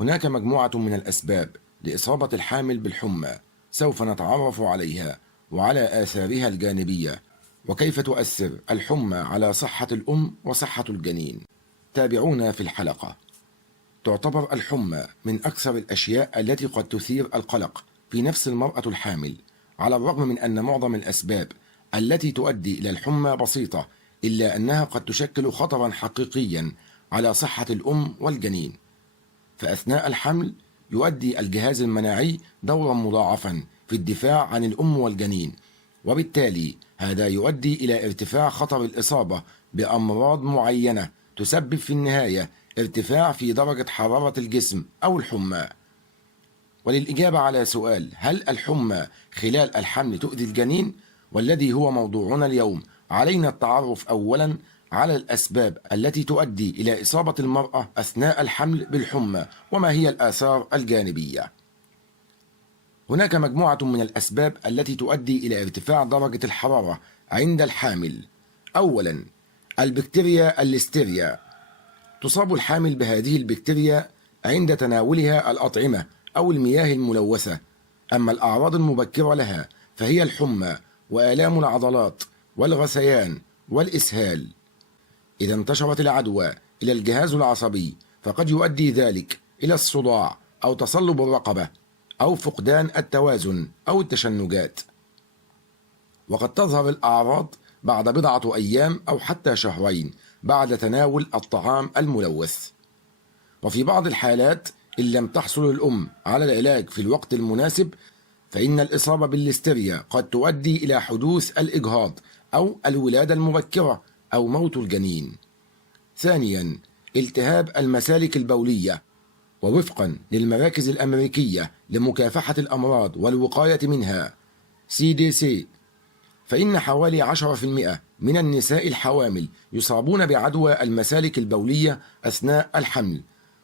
هناك مجموعة من الأسباب لإصابة الحامل بالحمى، سوف نتعرف عليها وعلى آثارها الجانبية، وكيف تؤثر الحمى على صحة الأم وصحة الجنين. تابعونا في الحلقة. تعتبر الحمى من أكثر الأشياء التي قد تثير القلق في نفس المرأة الحامل، على الرغم من أن معظم الأسباب التي تؤدي إلى الحمى بسيطة، إلا أنها قد تشكل خطرا حقيقيا على صحة الأم والجنين. فأثناء الحمل يؤدي الجهاز المناعي دورا مضاعفا في الدفاع عن الأم والجنين، وبالتالي هذا يؤدي إلى ارتفاع خطر الإصابة بأمراض معينة تسبب في النهاية ارتفاع في درجة حرارة الجسم أو الحمى. وللإجابة على سؤال هل الحمى خلال الحمل تؤذي الجنين، والذي هو موضوعنا اليوم، علينا التعرف أولا على الأسباب التي تؤدي إلى إصابة المرأة أثناء الحمل بالحمى وما هي الآثار الجانبية. هناك مجموعة من الأسباب التي تؤدي إلى ارتفاع درجة الحرارة عند الحامل. أولا، البكتيريا الليستيريا. تصاب الحامل بهذه البكتيريا عند تناولها الأطعمة أو المياه الملوثة. أما الأعراض المبكرة لها فهي الحمى وآلام العضلات والغثيان والإسهال. إذا انتشرت العدوى إلى الجهاز العصبي فقد يؤدي ذلك إلى الصداع أو تصلب الرقبة أو فقدان التوازن أو التشنجات، وقد تظهر الأعراض بعد بضعة أيام أو حتى شهرين بعد تناول الطعام الملوث. وفي بعض الحالات إن لم تحصل الأم على العلاج في الوقت المناسب فإن الإصابة بالليستيريا قد تؤدي إلى حدوث الإجهاض أو الولادة المبكرة أو موت الجنين. ثانيا، التهاب المسالك البولية. ووفقا للمراكز الأمريكية لمكافحة الأمراض والوقاية منها CDC، فإن حوالي 10% من النساء الحوامل يصابون بعدوى المسالك البولية أثناء الحمل.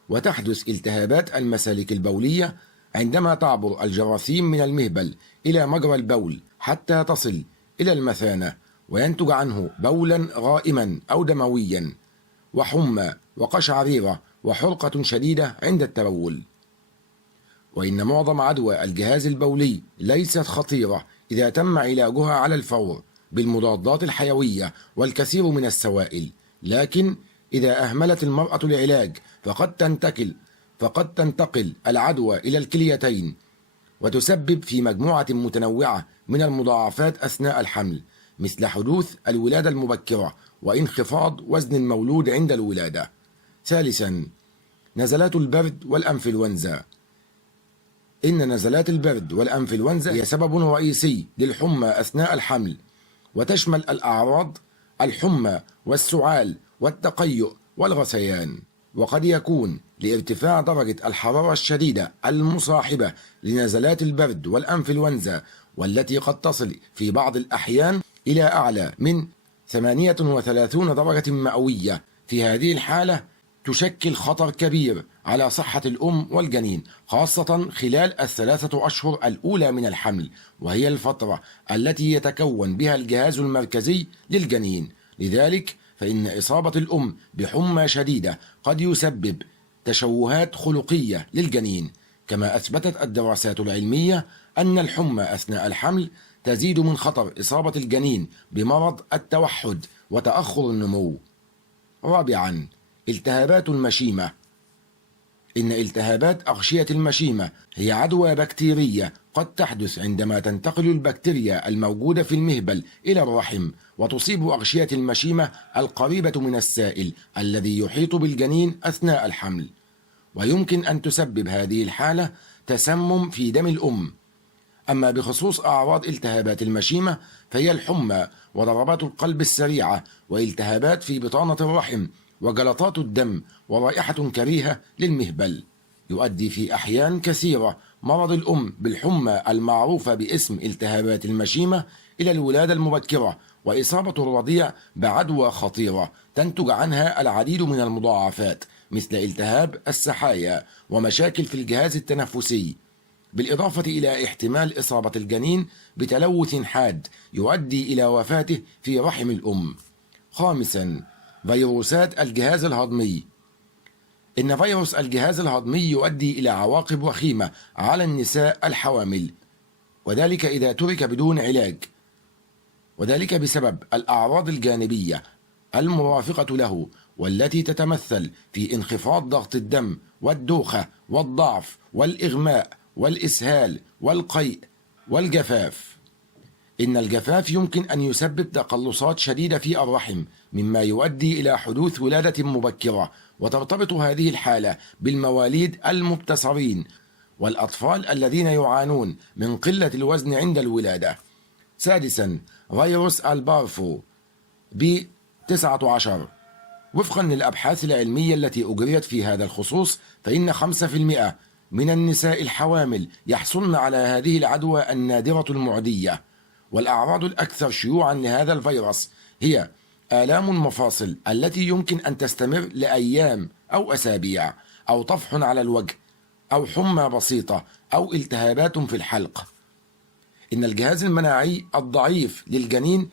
وتحدث التهابات المسالك البولية عندما تعبر الجراثيم من المهبل إلى مجرى البول حتى تصل إلى المثانة، وينتج عنه بولا غائما أو دمويا، وحمى وقشعريرة وحرقة شديدة عند التبول. وإن معظم عدوى الجهاز البولي ليست خطيرة إذا تم علاجها على الفور بالمضادات الحيوية والكثير من السوائل، لكن إذا أهملت المرأة العلاج فقد تنتقل العدوى إلى الكليتين وتسبب في مجموعة متنوعة من المضاعفات أثناء الحمل، مثل حدوث الولادة المبكرة وانخفاض وزن المولود عند الولادة. ثالثا، نزلات البرد والأنفلونزا. إن نزلات البرد والأنفلونزا هي سبب رئيسي للحمى أثناء الحمل، وتشمل الأعراض الحمى والسعال والتقيؤ والغثيان. وقد يكون لارتفاع درجة الحرارة الشديدة المصاحبة لنزلات البرد والأنفلونزا، والتي قد تصل في بعض الأحيان إلى أعلى من 38 درجة مئوية، في هذه الحالة تشكل خطر كبير على صحة الأم والجنين، خاصة خلال الثلاثة أشهر الأولى من الحمل، وهي الفترة التي يتكون بها الجهاز المركزي للجنين. لذلك فإن إصابة الأم بحمى شديدة قد يسبب تشوهات خلقية للجنين. كما أثبتت الدراسات العلمية أن الحمى أثناء الحمل تزيد من خطر إصابة الجنين بمرض التوحد وتأخر النمو. رابعا، التهابات المشيمة. إن التهابات أغشية المشيمة هي عدوى بكتيرية قد تحدث عندما تنتقل البكتيريا الموجودة في المهبل إلى الرحم وتصيب أغشية المشيمة القريبة من السائل الذي يحيط بالجنين أثناء الحمل، ويمكن أن تسبب هذه الحالة تسمم في دم الأم. أما بخصوص أعراض التهابات المشيمة فهي الحمى وضربات القلب السريعة والتهابات في بطانة الرحم وجلطات الدم ورائحة كريهة للمهبل. يؤدي في أحيان كثيرة مرض الأم بالحمى المعروفة باسم التهابات المشيمة إلى الولادة المبكرة وإصابة الرضيع بعدوى خطيرة تنتج عنها العديد من المضاعفات، مثل التهاب السحايا ومشاكل في الجهاز التنفسي، بالإضافة إلى احتمال إصابة الجنين بتلوث حاد يؤدي إلى وفاته في رحم الأم. خامسا، فيروسات الجهاز الهضمي. إن فيروس الجهاز الهضمي يؤدي إلى عواقب وخيمة على النساء الحوامل، وذلك إذا ترك بدون علاج، وذلك بسبب الأعراض الجانبية المرافقة له، والتي تتمثل في انخفاض ضغط الدم والدوخة والضعف والإغماء والإسهال والقيء والجفاف. إن الجفاف يمكن أن يسبب تقلصات شديدة في الرحم، مما يؤدي إلى حدوث ولادة مبكرة، وترتبط هذه الحالة بالمواليد المبتسرين والأطفال الذين يعانون من قلة الوزن عند الولادة. سادسا، فيروس البارفو ب19. وفقا للأبحاث العلمية التي أجريت في هذا الخصوص، فإن 5% من النساء الحوامل يحصلن على هذه العدوى النادرة المعدية. والأعراض الأكثر شيوعا لهذا الفيروس هي آلام المفاصل التي يمكن أن تستمر لأيام أو أسابيع، أو طفح على الوجه، أو حمى بسيطة، أو التهابات في الحلق. إن الجهاز المناعي الضعيف للجنين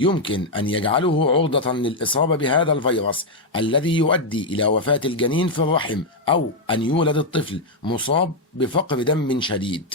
يمكن أن يجعله عرضة للإصابة بهذا الفيروس الذي يؤدي إلى وفاة الجنين في الرحم، أو أن يولد الطفل مصاب بفقر دم شديد.